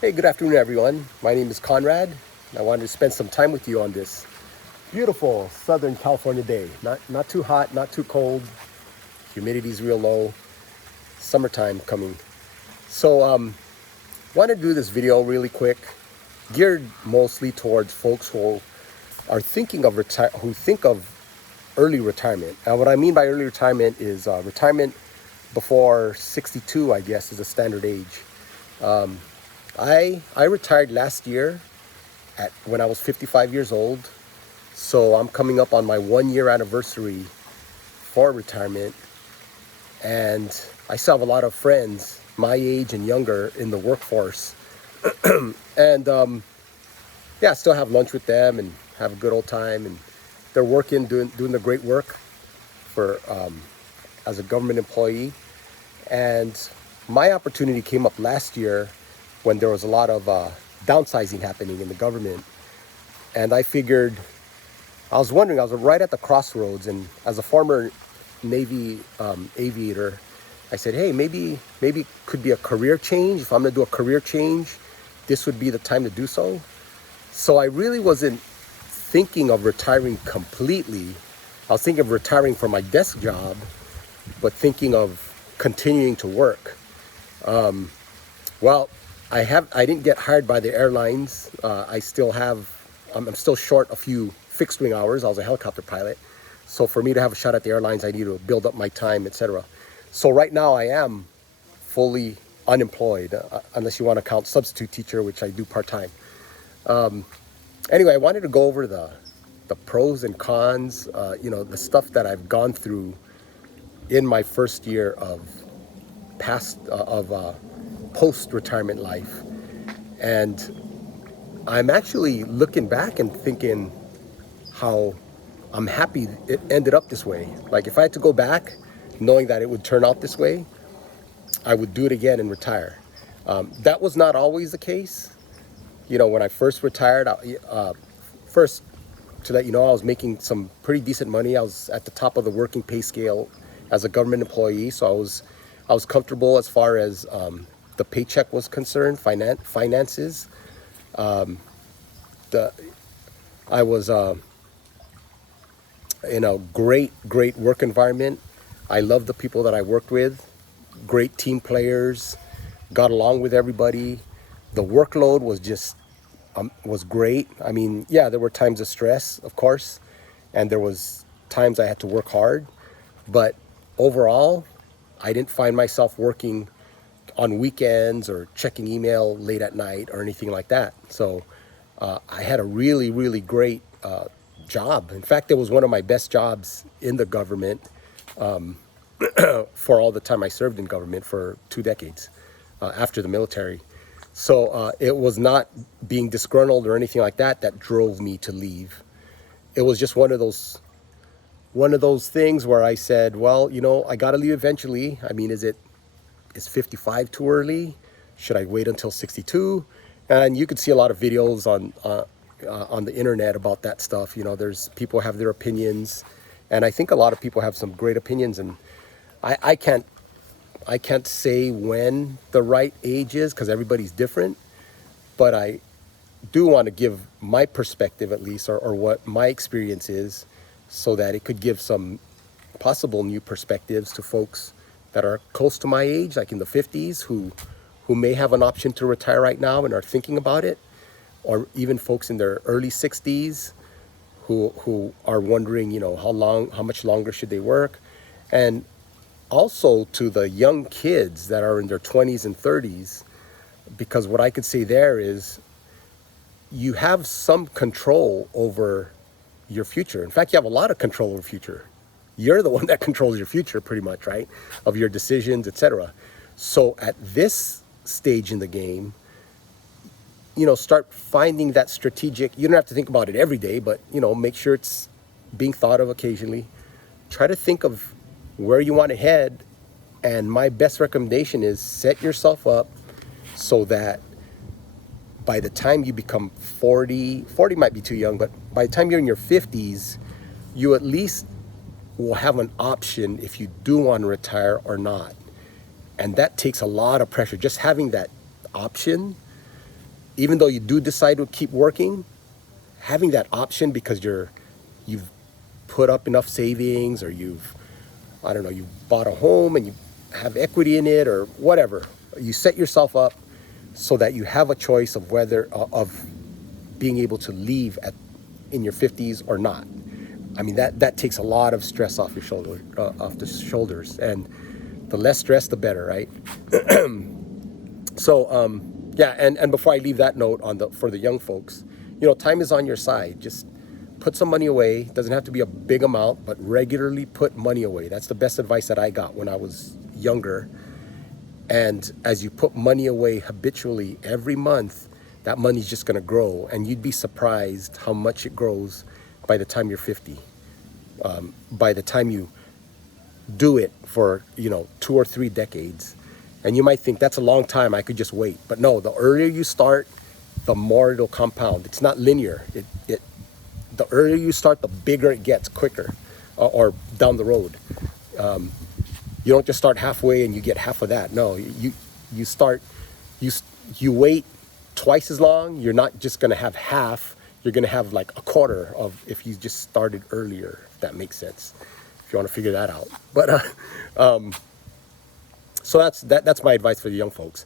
Hey, good afternoon, everyone. My name is Conrad, and I wanted to spend some time with you on this beautiful Southern California day. Not too hot, not too cold. Humidity's real low. Summertime coming. So, wanted to do this video really quick, geared mostly towards folks who are thinking of who think of early retirement. And what I mean by early retirement is retirement before 62, I guess, is a standard age. I retired last year when I was 55 years old. So I'm coming up on my 1 year anniversary for retirement. And I still have a lot of friends my age and younger in the workforce. And yeah, I still have lunch with them and have a good old time. And they're working, doing the great work for as a government employee. And my opportunity came up last year when there was a lot of downsizing happening in the government. And I figured, I was wondering, I was right at the crossroads, and as a former Navy aviator, I said, hey, maybe it could be a career change. If I'm gonna do a career change, this would be the time to do so. So I really wasn't thinking of retiring completely. I was thinking of retiring from my desk job, but thinking of continuing to work. Well, I didn't get hired by the airlines. I'm still short a few fixed wing hours. I was a helicopter pilot. So for me to have a shot at the airlines, I need to build up my time, etc. So right now I am fully unemployed, unless you want to count substitute teacher, which I do part-time. Anyway, I wanted to go over the pros and cons, the stuff that I've gone through in my first year of post-retirement life. And I'm actually looking back and thinking how I'm happy it ended up this way. Like if I had to go back knowing that it would turn out this way, I would do it again and retire. That was not always the case. When I first retired, first to let you know, I was making some pretty decent money. I was at the top of the working pay scale as a government employee. So I was comfortable as far as the paycheck was concerned, finances. I was in a great work environment. I loved the people that I worked with, great team players, got along with everybody. The workload was great. I mean, yeah, there were times of stress, of course, and there was times I had to work hard, but overall, I didn't find myself working on weekends or checking email late at night or anything like that. So I had a really great job. In fact, it was one of my best jobs in the government for all the time I served in government for 2 decades after the military. So it was not being disgruntled or anything like that that drove me to leave. It was just one of those things where I said, well, I got to leave eventually. I mean, is 55 too early? Should I wait until 62? And you could see a lot of videos on the internet about that stuff. There's people have their opinions, and I think a lot of people have some great opinions, and I can't say when the right age is because everybody's different, but I do want to give my perspective at least, or what my experience is, so that it could give some possible new perspectives to folks that are close to my age, like in the 50s, who may have an option to retire right now and are thinking about it, or even folks in their early 60s who are wondering, how much longer should they work, and also to the young kids that are in their 20s and 30s, because what I could say there is you have some control over your future. In fact, you have a lot of control over future. You're the one that controls your future pretty much, right? Of your decisions, etc. So at this stage in the game, start finding that strategic, you don't have to think about it every day, but, make sure it's being thought of occasionally. Try to think of where you want to head. And my best recommendation is set yourself up so that by the time you become 40 might be too young, but by the time you're in your 50s, you at least will have an option if you do want to retire or not. And that takes a lot of pressure. Just having that option even though you do decide to keep working, having that option because you've put up enough savings, or I don't know, you bought a home and you have equity in it or whatever. You set yourself up so that you have a choice of whether of being able to leave in your 50s or not. I mean, that takes a lot of stress off your off the shoulders, and the less stress, the better, right? So yeah, and before I leave that note for the young folks, time is on your side. Just put some money away. It doesn't have to be a big amount, but regularly put money away. That's the best advice that I got when I was younger. And as you put money away habitually every month, that money's just going to grow, and you'd be surprised how much it grows by the time you're 50. By the time you do it for 2 or 3 decades, and you might think that's a long time, I could just wait. But no, the earlier you start, the more it'll compound. It's not linear. The earlier you start, the bigger it gets, quicker, or down the road. You don't just start halfway and you get half of that. No, you start, you wait twice as long. You're not just going to have half. You're going to have like a quarter of if you just started earlier, if that makes sense, if you want to figure that out. But so that's my advice for the young folks.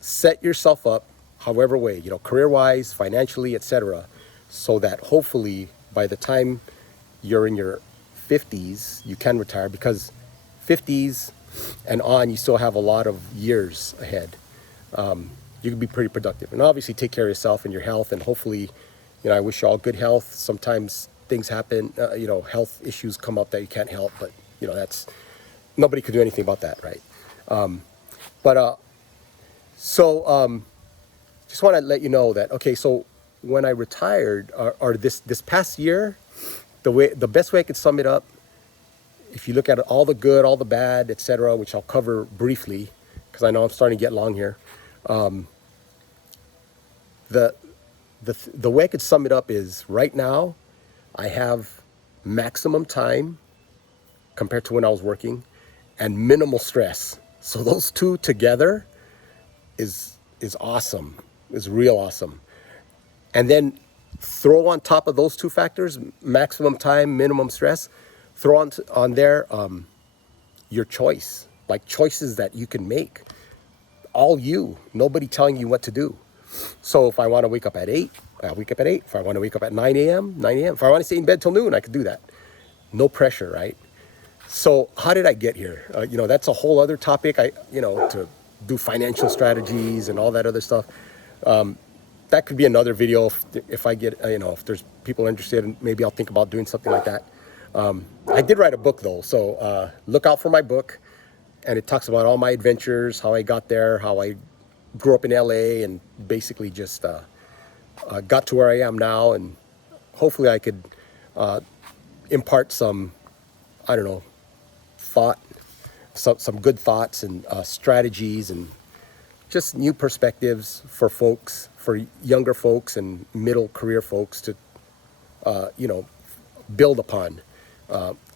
Set yourself up however way, career-wise, financially, etc., so that hopefully by the time you're in your 50s, you can retire, because 50s and on, you still have a lot of years ahead. You can be pretty productive, and obviously take care of yourself and your health, and hopefully, I wish you all good health. Sometimes things happen, health issues come up that you can't help, but that's, nobody could do anything about that, right? Just want to let you know that, okay, so when I retired, or this past year, the best way I could sum it up, if you look at all the good, all the bad, etc., which I'll cover briefly, because I know I'm starting to get long here. The way I could sum it up is, right now, I have maximum time compared to when I was working, and minimal stress. So those two together is awesome, is real awesome. And then throw on top of those two factors, maximum time, minimum stress, throw on there your choice, like choices that you can make. All you, nobody telling you what to do. So if I want to wake up at 8, I'll wake up at 8. If I want to wake up at 9 a.m., 9 a.m. If I want to stay in bed till noon, I could do that. No pressure, right? So how did I get here? That's a whole other topic. To do financial strategies and all that other stuff. That could be another video if I get, if there's people interested, and maybe I'll think about doing something like that. I did write a book though, so look out for my book. And it talks about all my adventures, how I got there, how I grew up in LA, and basically just got to where I am now. And hopefully I could impart some, thought, some good thoughts and strategies, and just new perspectives for folks, for younger folks and middle career folks to, build upon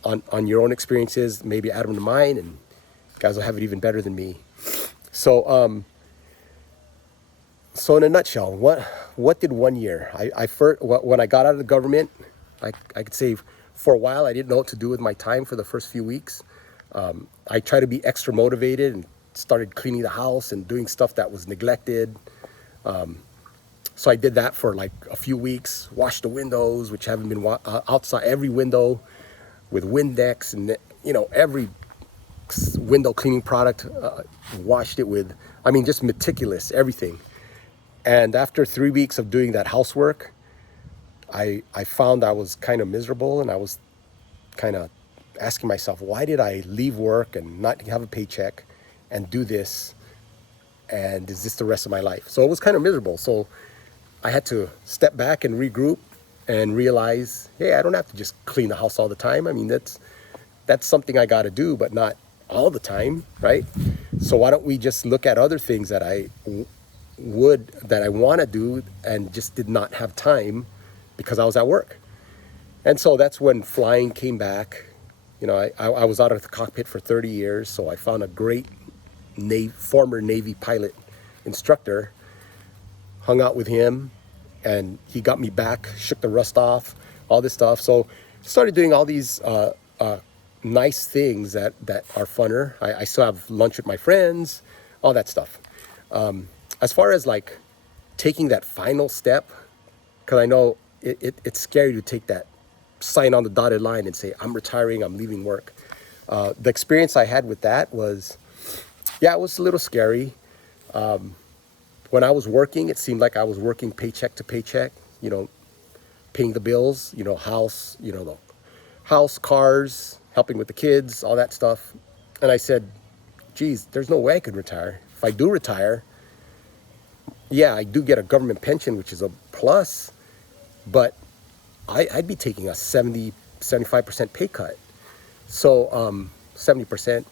on your own experiences, maybe add them to mine, and guys will have it even better than me. So, so in a nutshell, what did 1 year? When I got out of the government, I could say for a while I didn't know what to do with my time for the first few weeks. I tried to be extra motivated and started cleaning the house and doing stuff that was neglected. So I did that for like a few weeks, washed the windows, which haven't been outside, every window with Windex, and every window cleaning product, washed it with, just meticulous, everything. And after 3 weeks of doing that housework, I found I was kind of miserable, and I was kind of asking myself, why did I leave work and not have a paycheck and do this? And is this the rest of my life? So it was kind of miserable. So I had to step back and regroup and realize, hey, I don't have to just clean the house all the time. That's something I got to do, but not all the time, right? So why don't we just look at other things that I want to do and just did not have time because I was at work. And so that's when flying came back. I was out of the cockpit for 30 years, so I found a great former Navy pilot instructor hung out with him, and he got me back, shook the rust off, all this stuff. So started doing all these nice things that are funner. I still have lunch with my friends, all that stuff. As far as like taking that final step, because I know it's scary to take that sign on the dotted line and say, I'm retiring, I'm leaving work. The experience I had with that was, yeah, it was a little scary. When I was working, it seemed like I was working paycheck to paycheck, paying the bills, the house, cars, helping with the kids, all that stuff. And I said, geez, there's no way I could retire. If I do retire, yeah, I do get a government pension, which is a plus, but I'd be taking a 75% pay cut. So 70%,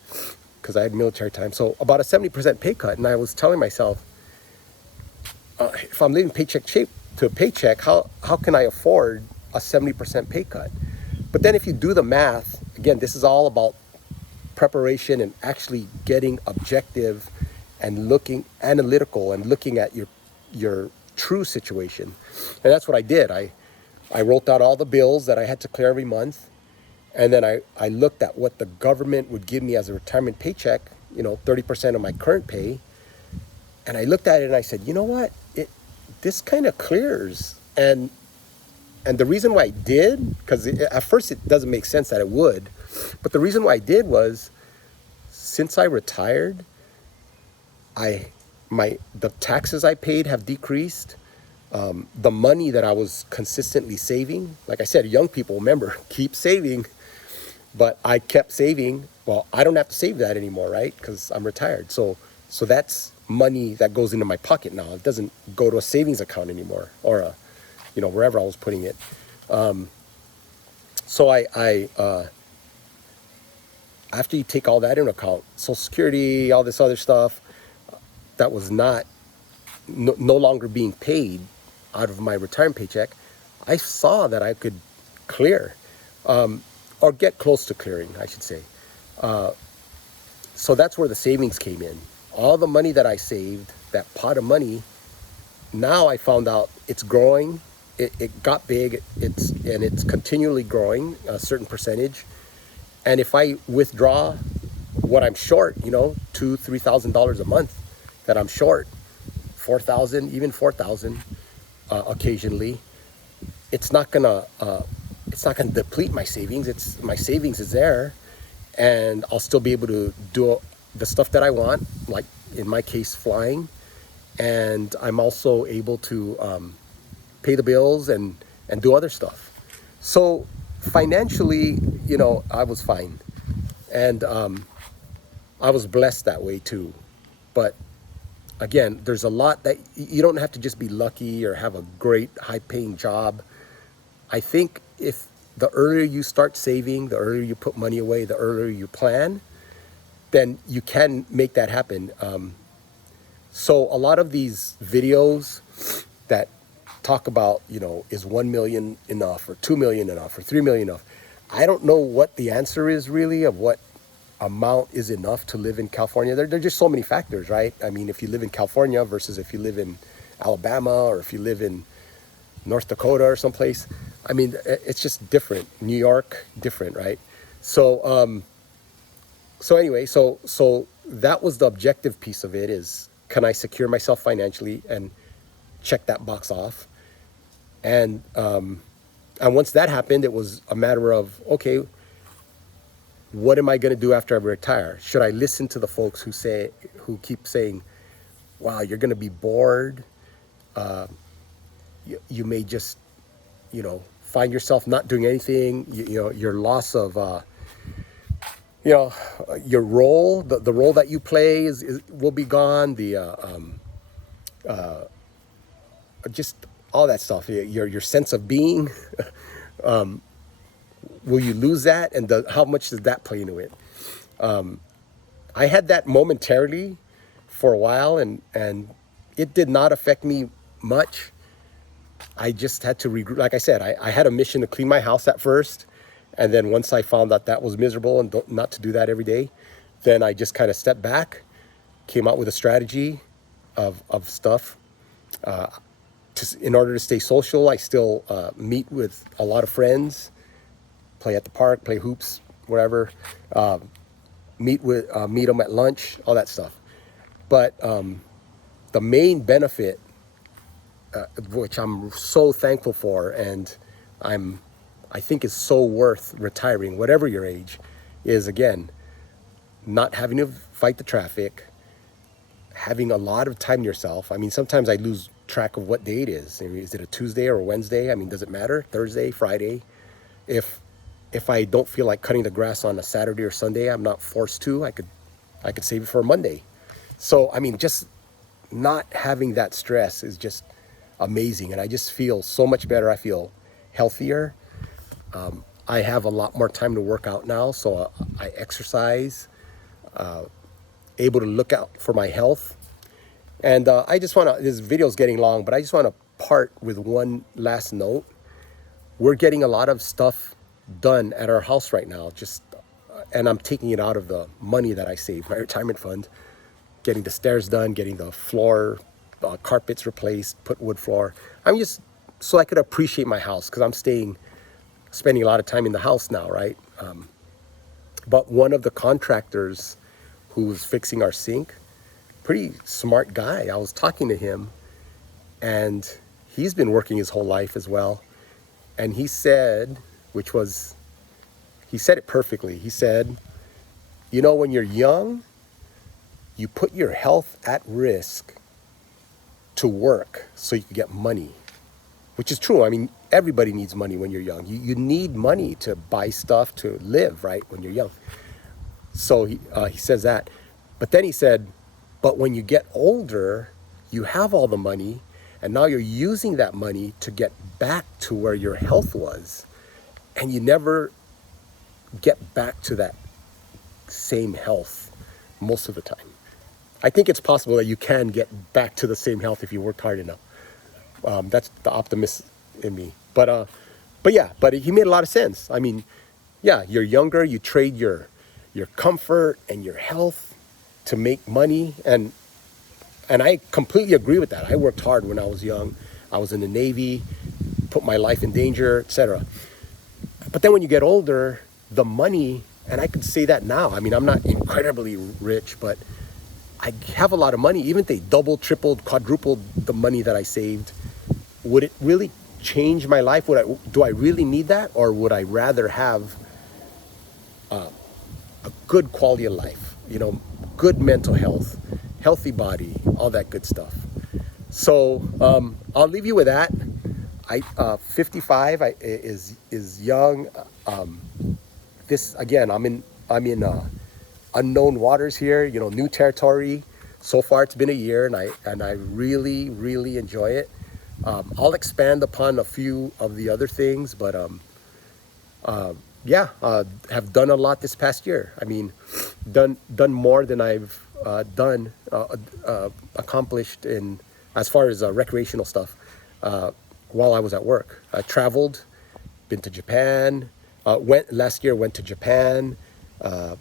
because I had military time. So about a 70% pay cut. And I was telling myself, if I'm living paycheck to paycheck, how can I afford a 70% pay cut? But then if you do the math, again, this is all about preparation and actually getting objective and looking analytical and looking at your true situation. And that's what I did. I wrote out all the bills that I had to clear every month. And then I looked at what the government would give me as a retirement paycheck, 30% of my current pay. And I looked at it and I said, you know what? This kind of clears. And the reason why I did, because at first it doesn't make sense that it would, but the reason why I did was, since I retired, the taxes I paid have decreased. The money that I was consistently saving, like I said, young people, remember, keep saving. But I kept saving. Well, I don't have to save that anymore, right? Because I'm retired. So that's money that goes into my pocket now. It doesn't go to a savings account anymore, or wherever I was putting it. So I after you take all that into account, Social Security, all this other stuff, that was no longer being paid out of my retirement paycheck, I saw that I could clear, or get close to clearing, I should say. So that's where the savings came in. All the money that I saved, that pot of money, now I found out it's growing. It got big. It's continually growing a certain percentage. And if I withdraw what I'm short, $2,000-$3,000 a month that I'm short, $4,000, even $4,000 occasionally, it's not gonna deplete my savings. My savings is there, and I'll still be able to do the stuff that I want, like in my case, flying. And I'm also able to pay the bills and do other stuff. So financially, I was fine. And I was blessed that way too. But again, there's a lot that you don't have to just be lucky or have a great high-paying job. I think if the earlier you start saving, the earlier you put money away, the earlier you plan, then you can make that happen. So a lot of these videos that talk about, is 1 million enough, or 2 million enough, or 3 million enough? I don't know what the answer is really of what amount is enough to live in California. There are just so many factors, right? I mean, if you live in California versus if you live in Alabama, or if you live in North Dakota or someplace, I mean, it's just different. New York, different, right? So, anyway, so that was the objective piece of it, is, can I secure myself financially and check that box off? And once that happened, it was a matter of, okay, what am I going to do after I retire? Should I listen to the folks who keep saying, wow, you're going to be bored. You may just, find yourself not doing anything. Your loss of, your role, the role that you play will be gone. Just all that stuff. Your sense of being, will you lose that? And how much does that play into it? I had that momentarily for a while, and it did not affect me much. I just had to like I said, I had a mission to clean my house at first, and then once I found that that was miserable and not to do that every day, then I just kind of stepped back, came out with a strategy of stuff, In order to stay social, I still meet with a lot of friends, play at the park, play hoops, wherever. Meet them at lunch, all that stuff. But the main benefit, which I'm so thankful for, and I think is so worth retiring, whatever your age, is again not having to fight the traffic, having a lot of time to yourself. I mean, sometimes I lose track of what day it is. I mean, is it a Tuesday or a Wednesday? I mean, does it matter? Thursday, Friday? If I don't feel like cutting the grass on a Saturday or Sunday, I'm not forced to. I could save it for a Monday. So I mean, just not having that stress is just amazing, and I just feel so much better. I feel healthier. I have a lot more time to work out now, so I exercise. Able to look out for my health. And I just want to, this video is getting long, but I just want to part with one last note. We're getting a lot of stuff done at our house right now, and I'm taking it out of the money that I saved, my retirement fund, getting the stairs done, getting the floor, carpets replaced, put wood floor. I'm just, so I could appreciate my house, because I'm spending a lot of time in the house now, right? But one of the contractors who was fixing our sink, pretty smart guy. I was talking to him, and he's been working his whole life as well. And he said, he said it perfectly. He said, you know, when you're young, you put your health at risk to work so you can get money, which is true. I mean, everybody needs money when you're young. You need money to buy stuff, to live, right, when you're young. So he says that. But then he said, but when you get older, you have all the money, and now you're using that money to get back to where your health was, and you never get back to that same health most of the time. I think it's possible that you can get back to the same health if you worked hard enough. That's the optimist in me. But he made a lot of sense. I mean, yeah, you're younger, you trade your comfort and your health to make money, and I completely agree with that. I worked hard when I was young. I was in the Navy, put my life in danger, etc. But then when you get older, the money, and I could say that now, I mean, I'm not incredibly rich, but I have a lot of money. Even if they doubled, tripled, quadrupled the money that I saved, would it really change my life? Do I really need that? Or would I rather have a good quality of life, you know, good mental health, healthy body, all that good stuff? So I'll leave you with that. 55 is young. This again, I'm in unknown waters here, you know, new territory. So far, it's been a year, and I really, really enjoy it. I'll expand upon a few of the other things, but have done a lot this past year. I mean, done more than I've accomplished in as far as recreational stuff while I was at work. I traveled, been to Japan. Last year went to Japan,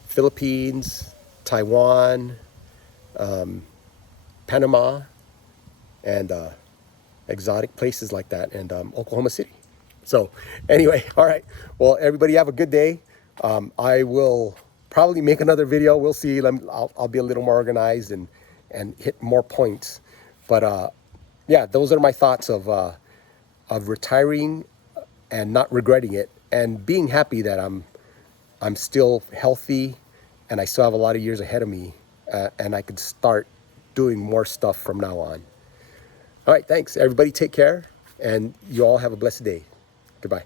Philippines, Taiwan, Panama, and exotic places like that, and Oklahoma City. So anyway, all right. Well, everybody have a good day. I will probably make another video. We'll see. I'll be a little more organized and hit more points. But yeah, those are my thoughts of retiring and not regretting it, and being happy that I'm still healthy, and I still have a lot of years ahead of me, and I could start doing more stuff from now on. All right, thanks. Everybody take care, and you all have a blessed day. Goodbye.